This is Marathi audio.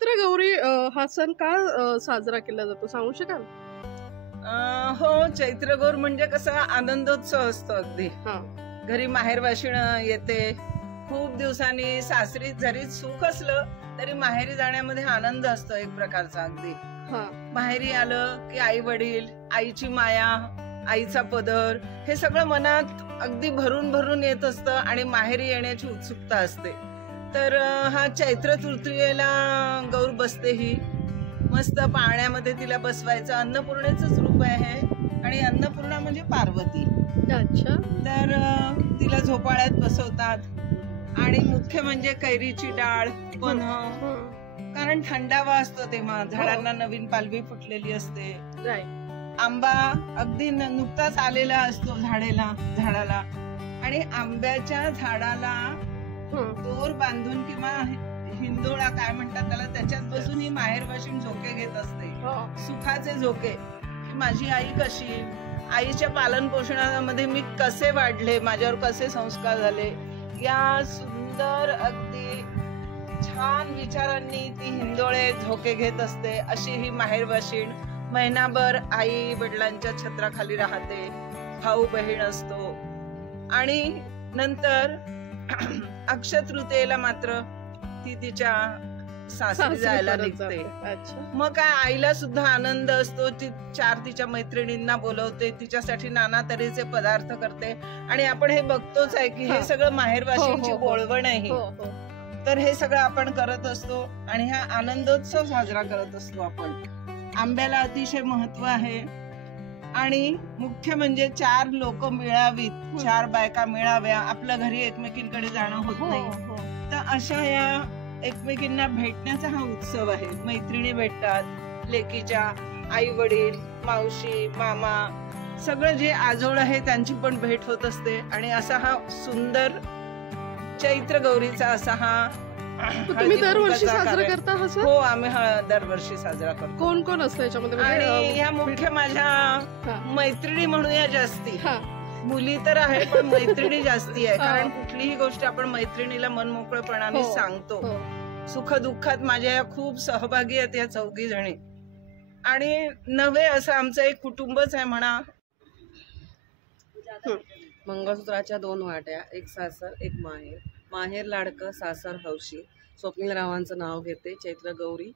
चैत्र गौरी हा सण का साजरा केला जातो सांगू शकाल? हो, चैत्रगौर म्हणजे कसा आनंदोत्सव असतो अगदी. हा घरी माहेर वाशिण येते. खूप दिवसांनी सासरी जरी सुख असलं तरी माहेरी जाण्यामध्ये आनंद असतो एक प्रकारचा अगदी. हा माहेरी आलं की आई वडील, आईची माया, आईचा पदर हे सगळं मनात अगदी भरून भरून येत असतं आणि माहेरी येण्याची उत्सुकता असते. तर हा चैत्र तृतीयेला गौर बसते. ही मस्त पाण्यामध्ये तिला बसवायचं. अन्नपूर्णेचंच रूप आहे आणि अन्नपूर्णा म्हणजे पार्वती. अच्छा. तर तिला झोपाळ्यात बसवतात आणि मुख्य म्हणजे कैरीची डाळ, पन्ह, कारण थंडावा असतो तेव्हा, झाडांना नवीन पालवी फुटलेली असते. राईट. आंबा अगदी नुकताच आलेला असतो झाडाला आणि आंब्याच्या झाडाला दोर बांधून किंवा हिंदोळा काय म्हणतात त्याला, त्याच्यात बसून ही माहेरवाशीण झोके घेत असते. सुखाचे झोके. माझी आई कशी, आईच्या पालन पोषणामध्ये मी कसे वाढले, माझ्यावर कसे संस्कार झाले, या सुंदर अगदी छान विचारांनी ती हिंदोळे झोके घेत असते. अशी ही माहेरवाशीण महिनाभर आई वडिलांच्या छत्राखाली राहते. भाऊ बहीण असतो आणि नंतर अक्षय तृतीयेला मात्र ती तिच्या सासरी जायला निघते. मग काय, आईला सुद्धा आनंद असतो. ती तिच्या मैत्रिणींना बोलवते, तिच्यासाठी नाना तऱ्हेचे पदार्थ करते आणि आपण हे बघतोच आहे की हे सगळं माहेरवाशीणची ओळवण आहे. तर हे सगळं आपण करत असतो आणि हा आनंदोत्सव साजरा करत असतो आपण. आंब्याला अतिशय महत्व आहे आणि मुख्य म्हणजे 4 लोक मिळावीत, 4 बायका मिळाव्या. आपल्या घरी एकमेकींकडे जाणं होत नाही, तर अशा या एकमेकींना भेटण्याचा हा उत्सव आहे. मैत्रिणी भेटतात, लेकीच्या आई वडील, मावशी, मामा, सगळं जे आजोळ आहे त्यांची पण भेट होत असते आणि असा हा सुंदर चैत्र गौरीचा असा हा तुम्ही दरवर्षी साजरा करता हा सण? हो, आम्ही दरवर्षी साजरा करतो. कोण कोण असतं याच्यामध्ये? आणि या मुख्य माझ्या मैत्रिणी म्हणूया जास्ती. मुली तर आहे पण मैत्रिणी जास्ती आहे, कारण कुठलीही गोष्ट आपण मैत्रिणीला मनमोकळेपणाने सांगतो. सुख दुःखात माझ्या या खूप सहभागी आहेत या 4 जणी आणि नवे असं आमचं एक कुटुंबच आहे म्हणा. मंगळसूत्राच्या 2 वाट्या, एक सासर एक माहेर. माहेर लाडकं, सासर हौशी. स्वप्नील रावांचं नाव घेते. चैत्र गौरी